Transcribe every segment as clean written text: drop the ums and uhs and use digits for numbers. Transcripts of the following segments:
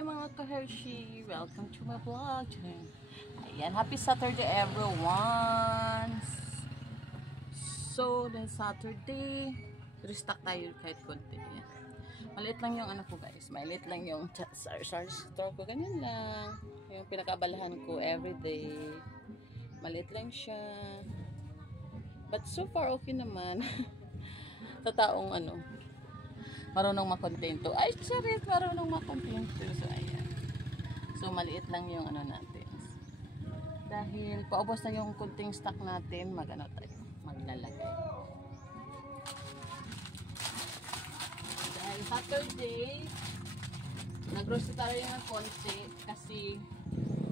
Hi mga ka-Hershey! Welcome to my vlog. Ayan, happy Saturday everyone! So, dahil Saturday, restock tayo kahit konti. Ayan. Maliit lang yung ano ko guys, maliit lang yung SARS store ko, ganyan lang. Yung pinakabalahan ko everyday. Maliit lang siya. But so far okay naman. Sa taong ano, marunong makontento. Ay, charit, marunong makontento. So, ayan. So, maliit lang yung ano natin. Dahil paubos na yung kunting stock natin, mag-ano tayo, maglalagay. Dahil Saturday, nag-grocery tayo ng konti kasi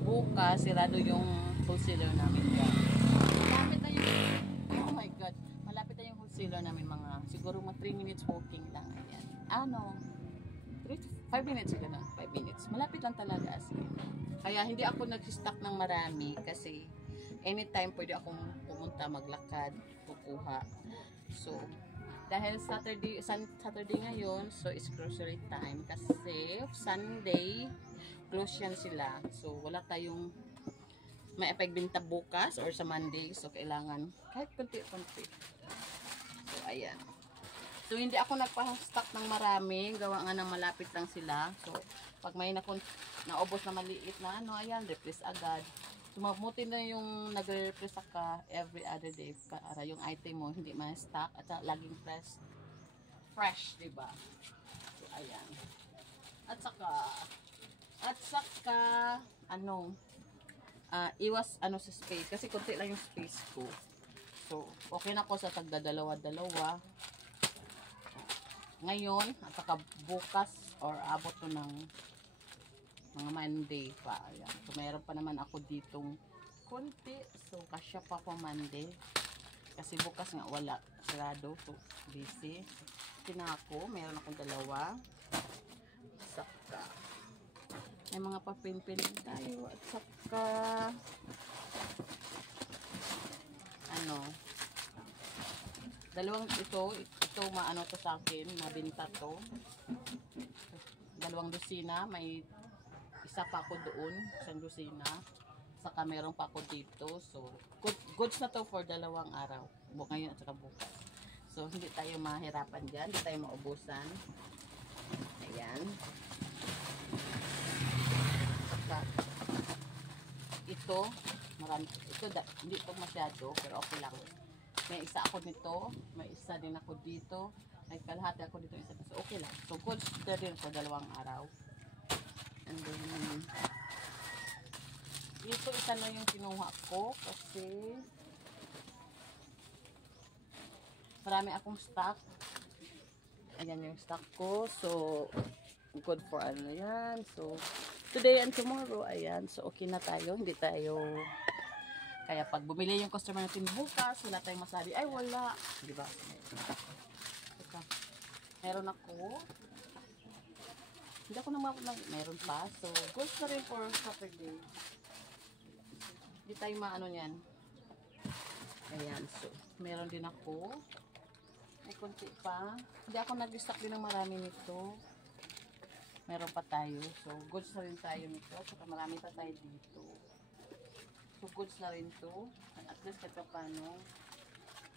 bukas, sirado yung wholesaler namin dyan. Malapit na yung, oh my god, malapit na yung wholesaler namin mga, siguro mga 3 minutes walking lang. Ayan. Ano, 5 minutes ka na, 5 minutes. Malapit lang talaga as in. Kaya hindi ako nag-stock ng marami kasi anytime pwede akong pumunta, maglakad, kukuha. So, dahil Saturday ngayon, so it's grocery time kasi Sunday, close yan sila. So, wala tayong may epegbenta bukas or sa Monday. So, kailangan kahit konti-konti. So, ayan. So, hindi ako nagpa-stock ng marami. Gawa nga ng malapit lang sila. So, pag may naubos na maliit na ano, ayan, replace agad. So, mabuti na yung nagre-replace ka every other day para yung item mo hindi ma-stock at laging fresh, diba? So, ayan. At saka, ano, iwas ano sa space. Kasi konti lang yung space ko. So, okay na ako sa tagdadalawa-dalawa. Ngayon, at saka bukas or abot to ng mga Monday pa. Ayan. So, mayroon pa naman ako ditong konti. So, kasya pa po Monday. Kasi bukas nga wala. Sarado. So, busy. Tinako. Mayroon akong dalawa. Saka, may mga papin-pin tayo. At saka, ano, dalawang ito maano to sa akin, mabinta to. Dalawang dosina, may isa pa ako doon, isang dosina. Saka meron pa ako dito. So, goods na to for dalawang araw. Ngayon at saka bukas. So, hindi tayo mahirapan dyan, hindi tayo maubusan. Ayan. Saka, ito, marami, ito, hindi ito masyado, pero okay lang. May isa ako nito, may isa din ako dito, may kalahati ako dito, isa. So, okay lang. So, goods na din sa dalawang araw. And then, dito isa na yung kinuha ko kasi marami akong stock. Ayan yung stock ko. So, good for ano yan. So, today and tomorrow, ayan. So, okay na tayo. Hindi tayo... Kaya pag bumili yung customer natin bukas, wala tayong masabi, ay wala. Diba? Meron ako. Hindi ako naman, meron pa. So, goods na rin for Saturday. Hindi tayo maano yan. Ayan. So, meron din ako. May konti pa. Hindi ako nag-stock din ng marami nito. Meron pa tayo. So, goods na rin tayo nito. Saka marami pa tayo dito. So, goods na rin to. At least kahit paano,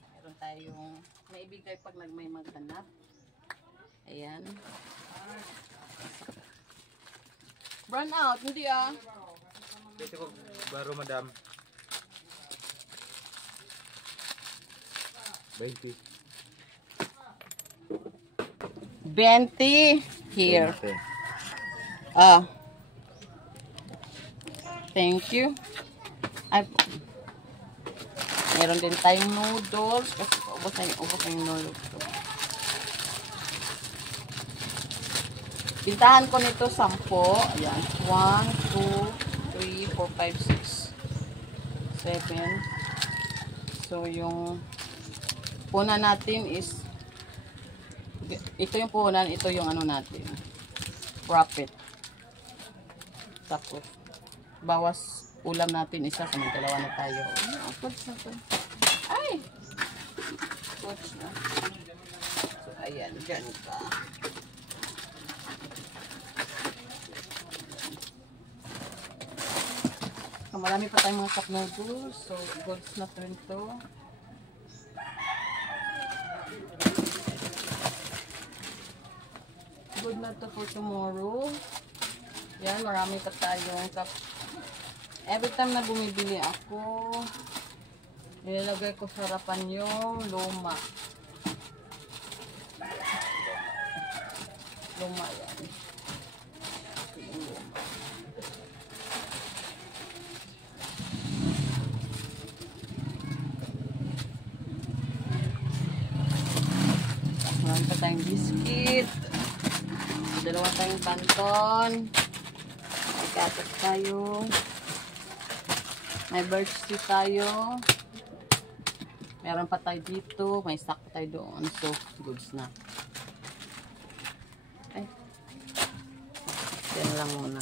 meron tayong maibigay pag may maghanap. Ayan. Brown out, hindi ah. Dito ko baro madam. 20. 20 here. Ah. Thank you. Ay, meron din tayong noodles kasi ubos na yung noodles ko. Bintahan ko nito 10. Ayan. 1, 2, 3, 4, 5, 6, 7. So, yung punan natin is ito yung punan, ito yung ano natin. Profit. Tapos, bawas ulam natin isa, kung dalawa na tayo. Ay! Watch na. So, ayan. Dyan ka. marami pa tayong mga cup noodles. So, goods na rin to. Good na to for tomorrow. Yan, marami pa tayong cup. Every time na bumibili ako, nilalagay ko sa harapan yung luma. Luma yan. Yung luma. Marami pa tayong biscuit. Dalawa tayong kanton. May gatas tayo. May birch tea tayo. Meron pa tayo dito. May stock pa tayo doon. So, goods na. Ay. Yan lang muna.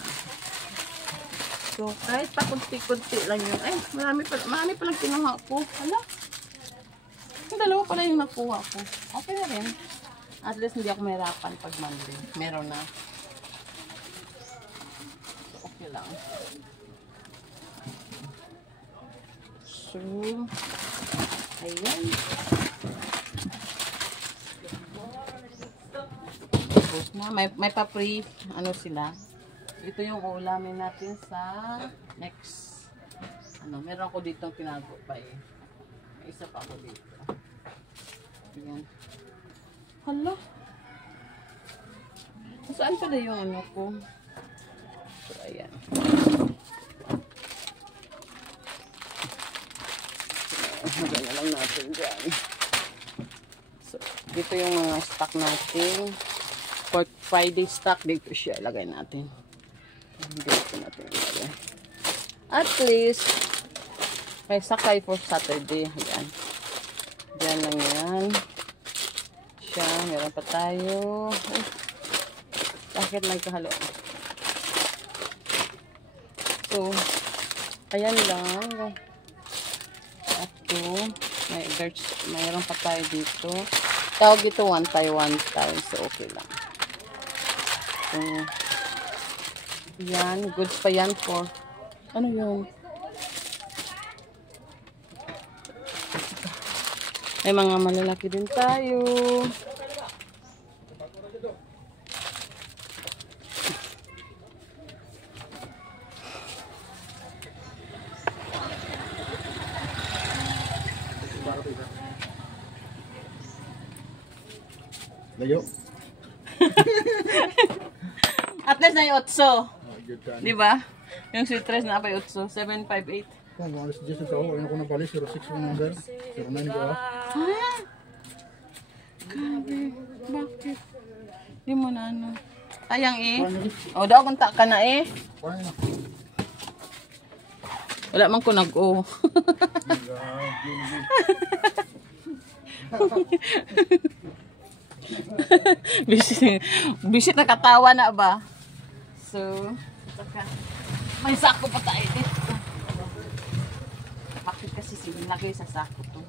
So, kahit pa kunti-kunti lang yun. Ay, marami pa lang kinuha ko. Hala. Yung dalawa pala yung nakuha ko. Okay na rin. At least hindi ako mahirapan pag Monday. Meron na. So, okay lang. So, ayan. May pa-pre, ano sila. Ito yung ulamin natin sa next. Ano, meron ako dito pinago pa eh. May isa pa ako dito. Ayan. Hala. Saan pala yung ano ko? So, ayan. Maganda lang natin dyan. So, dito yung mga stock natin. For Friday stock, dito siya ilagay natin. Dito natin ilagay. At least, may sakay for Saturday. Ayan. Diyan lang yan. Siya, meron pa tayo. Ay, bakit may kahalo? So, ayan lang. At mayroon pa tayo dito. Tawag ito one time. So, okay lang. So, yan. Goods pa yan for, ano yun? May mga malalaki din tayo. Layo. At least na yung 8. Di ba? Yung sweet tres na pa yung 8. 758. Kung mga alas 10 ako, ayun ako ng pali, 06 yung number. 09 ko. Ha? Grabe. Bakit? Di mo na ano. Sayang eh. O, daw kunta ka na eh. Wala man ko nag-o. Bisit na katawa na ba? So, may sako pa tayo dito. Bakit kasi sinilagay sa sako to?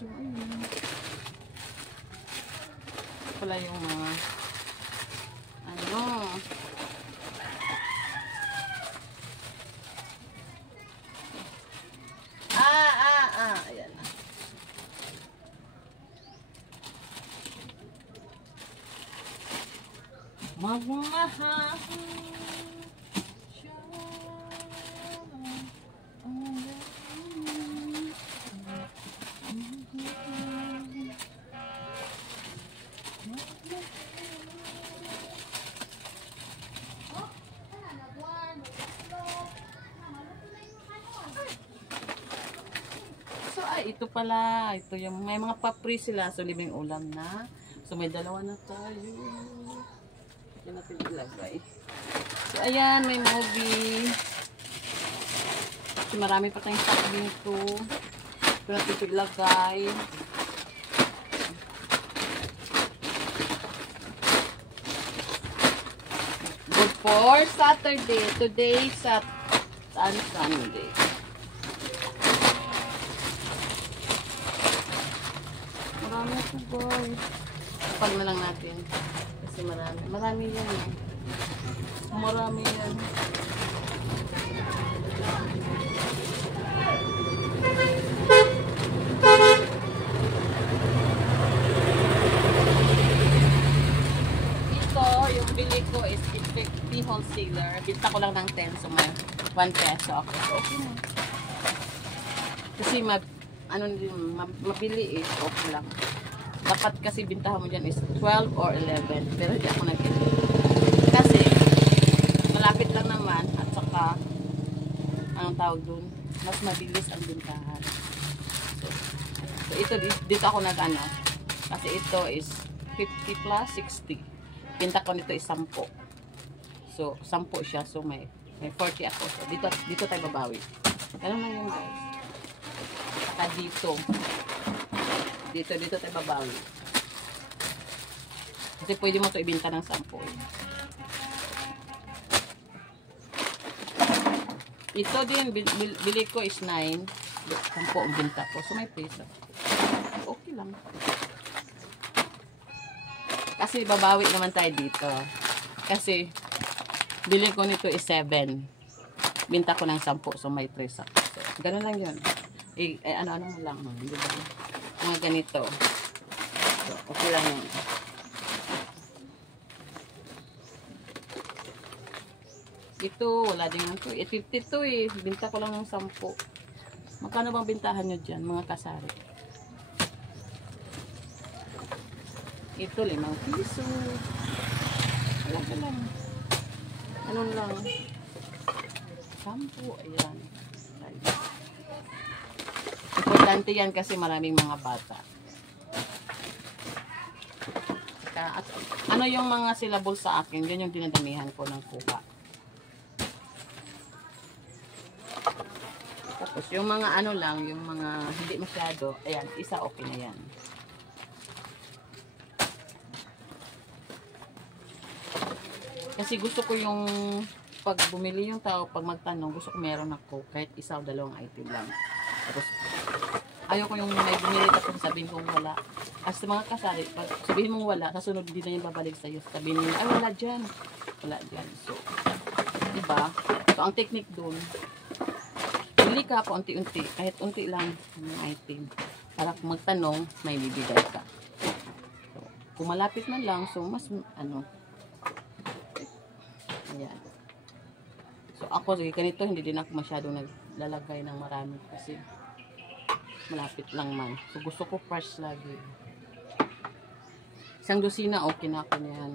So, pala yung mga ano ayan na. Magmahal ito pala, ito yung may mga papri sila, so libing ulam na. So may dalawa na tayo. Yan natin ilagay. So ayan, may movie. So marami pa tayong stock dito. Ito natin ilagay. for Saturday. Today Sunday. Marami ito guys. Kapag na lang natin. Kasi marami. Marami yan eh. Marami yan. Ito, yung bili ko is 50 wholesaler. Binta ko lang ng 10. So may 1 peso ako. So okay na. Kasi mabili eh. Okay lang. Dapat kasi bintahan mo dyan is 12 or 11. Pero hindi ako nag-bili. Kasi, malapit lang naman. At saka, anong tawag dun? Mas mabilis ang bintahan. So ito, dito ako nag-ano. Kasi ito is 50 plus 60. Binta ko nito is 10. So, 10 siya. So, may 40 ako. So, dito tayo babawi. Ganun lang yun, guys. Saka dito. Dito tayo babawi. Kasi pwede mo ito ibinta ng 10. Ito din, bili ko is 9. 10 ang binta ko. So, may pesa. Okay lang. Kasi babawi naman tayo dito. Kasi, bili ko nito is 7. Binta ko ng 10. So, may 3 ako. So, ganun lang yun. Ano-ano lang. Diba? Mga ganito. So, okay lang yun. Ito, wala din nga ito. 52 eh. Binta ko lang ng 10. Magkano bang bintahan nyo dyan, mga kasari? Ito, 5 piso. Wala ka lang. Ano lang? 10. Ayan. Importante yan kasi maraming mga bata. At ano yung mga syllable sa akin, yun yung dinadamihan ko ng kuha. Tapos yung mga ano lang, yung mga hindi masyado, ayan, isa okay na yan. Kasi gusto ko yung pag bumili yung tao, pag magtanong, gusto ko meron ako kahit isa o 2 item lang. Tapos ayaw ko yung may bumili tapos sabihin kong wala. As mga kasari, pag sabihin mong wala, kasunod din na yung babalik sa'yo. Sabihin nyo, ay wala dyan. Wala dyan. So, diba? So, ang technique dun, bili ka pa unti-unti. Kahit unti lang yung item. Para kung magtanong, may bibigay ka. So, kung malapit na lang, so mas, ano, ayan. So, ako, sige, ganito, hindi din ako masyadong naglalagay ng marami kasi malapit lang man. So, gusto ko fresh lagi. Isang dosina, okay na ako na yan.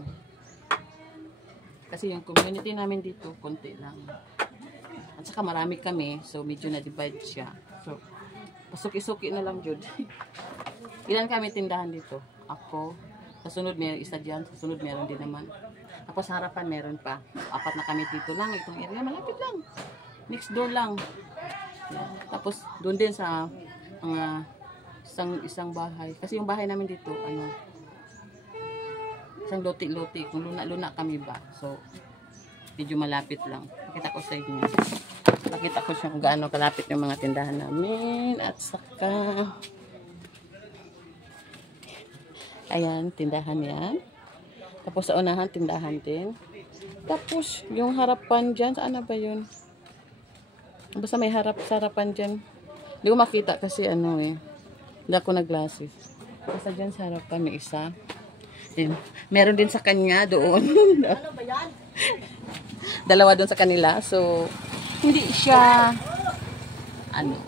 Kasi yung community namin dito, konti lang. At saka marami kami, so medyo na-divide siya. So, pasuki-suki na lang, Jude. Ilan kami tindahan dito? Ako. Sa sunod, may isa dyan. Sa sunod, meron din naman. Tapos sa harapan, meron pa. 4 na kami dito lang. Itong area, malapit lang. Next door lang. Yan. Tapos, doon din sa mga isang bahay. Kasi yung bahay namin dito, ano, isang loti-loti. Kung luna-luna kami ba. So, medyo malapit lang. Pakita ko sa inyo. Pakita ko siya kung gaano kalapit yung mga tindahan namin. At saka, ayan, tindahan yan. Tapos sa unahan, tindahan din. Tapos, yung harapan dyan, saan na ba yun? Basta may harapan dyan. Hindi ko makita kasi ano eh. Hindi ako nag-glasses. Basta dyan sa harapan may isa. Then, meron din sa kanya doon. Ano ba yan? Dalawa doon sa kanila. So, hindi siya ano.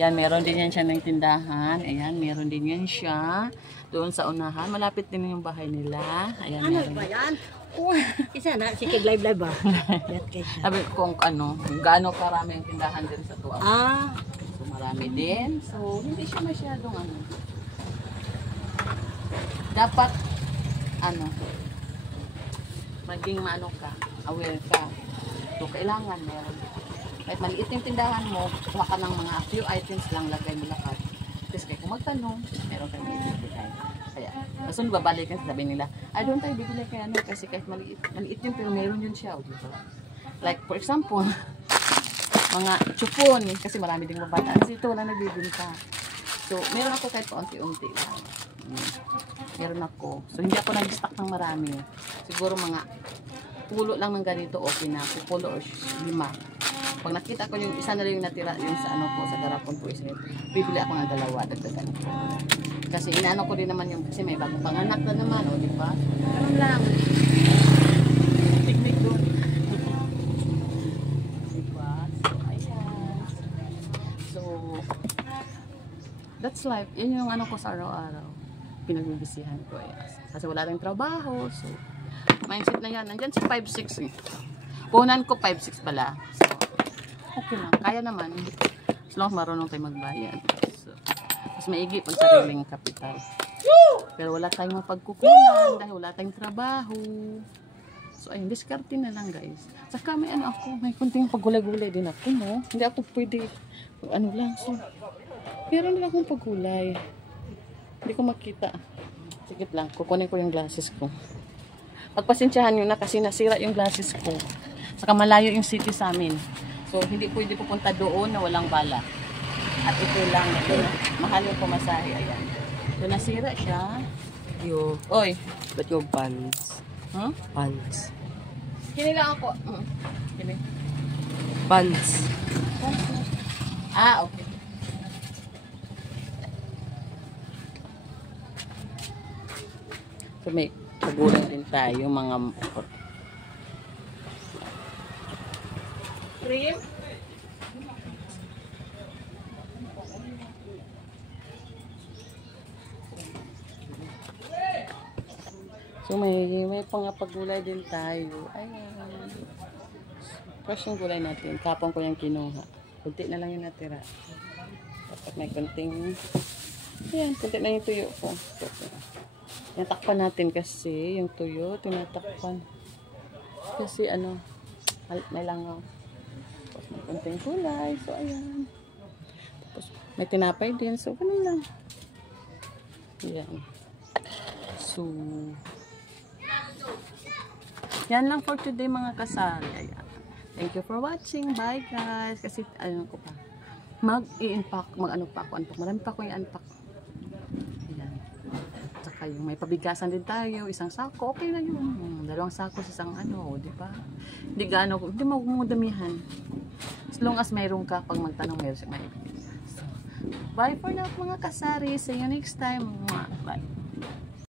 Yan, meron din yan siya ng tindahan. Ayan, meron din yan siya. Doon sa unahan. Malapit din yung bahay nila. Ayan, ano meron. ba yan? Isa na, sige live ba? Sabi kung ano, gaano karami ang tindahan din sa tuwa. So, marami din. So, hindi siya masyadong ano. Dapat, ano, maging maano ka, aware ka. So, kailangan meron. Kahit maliit yung tindahan mo, kuha ka ng mga few items lang, lagay mo lahat. Tapos kung magtanong, meron kang ibibigay. Kaya, kaso babalikan, sabi nila, ay, doon tayo bibili kaya ano, kasi kahit maliit yun, pero meron yun siya, di ba? Like, for example, mga chupon, kasi marami ding mabata. Kasi ito, wala nagbibinta. So, meron ako kahit paunti-unti lang. Meron ako. So, hindi ako nag-stock ng marami. Siguro mga pulo lang ng ganito, okay na. Pulo or 5. Pag nakita ko yung isa na lang yung natira, yung sa ano po, sa garapon po, bibili ako ng 2, dagdagan ko. Kasi inaano ko din naman yung, kasi may bagong panganak na naman, o, di ba? Karoon lang. Picnic doon. Diba? So, ayan. So, that's life. Yan yung ano ko sa araw-araw. Pinagbibisihan ko. Yes. Kasi wala rin trabaho. So, mindset na yan. Nandyan si 5'6". Punan ko 5'6" pala. So, okay lang. Kaya naman. As long as marunong tayo magbayad. So, mas maigi pag sariling kapital. Pero wala tayong mapagkukunan dahil wala tayong trabaho. So, ayun. Diskarte na lang, guys. Saka may ano ako. May kunting pagulay-gulay din ako, no? Hindi ako pwede ano lang. So, meron din akong pagulay. Hindi ko makita. Sige lang. Kukunin ko yung glasses ko. Pagpasensyahan nyo na kasi nasira yung glasses ko. Saka malayo yung city sa amin. So, hindi pwede pupunta doon na walang bala. At ito lang. Ito, mahal yung pumasahe. Ayan. So, nasira siya. Yo, Oy. ba't yung pants? Huh? Pants. Kini lang ako. Kini. Pants. Ah, okay. So, may pagulang din tayo mga cream. So, may pangapagulay din tayo. Ayan. Fresh yung gulay natin. Kapon ko yung kinuha. Kunti na lang yung natira. Dapat may kunting, ayan, kunti na yung tuyo ko. Tinatakpan natin kasi yung tuyo, tinatakpan. Kasi ano, may langaw. Tapos may kunting gulay. So, ayan. Tapos may tinapay din. So, ganun lang. Ayan. So, yan lang for today mga kasari. Ayan. Thank you for watching. Bye guys. Kasi ano ko pa. Mag-i-unpack. Mag-ano pa ako. Unpack. Marami pa ako i-unpack. Ayan. Tsaka yung may pabigasan din tayo. Isang sako. Okay na yun. 2 sako sa isang ano. Diba? Hindi gaano. Hindi magdamihan. As long as mayroon ka. Pag magtanong mayroon siya. So, bye for now mga kasari. See you next time. Bye.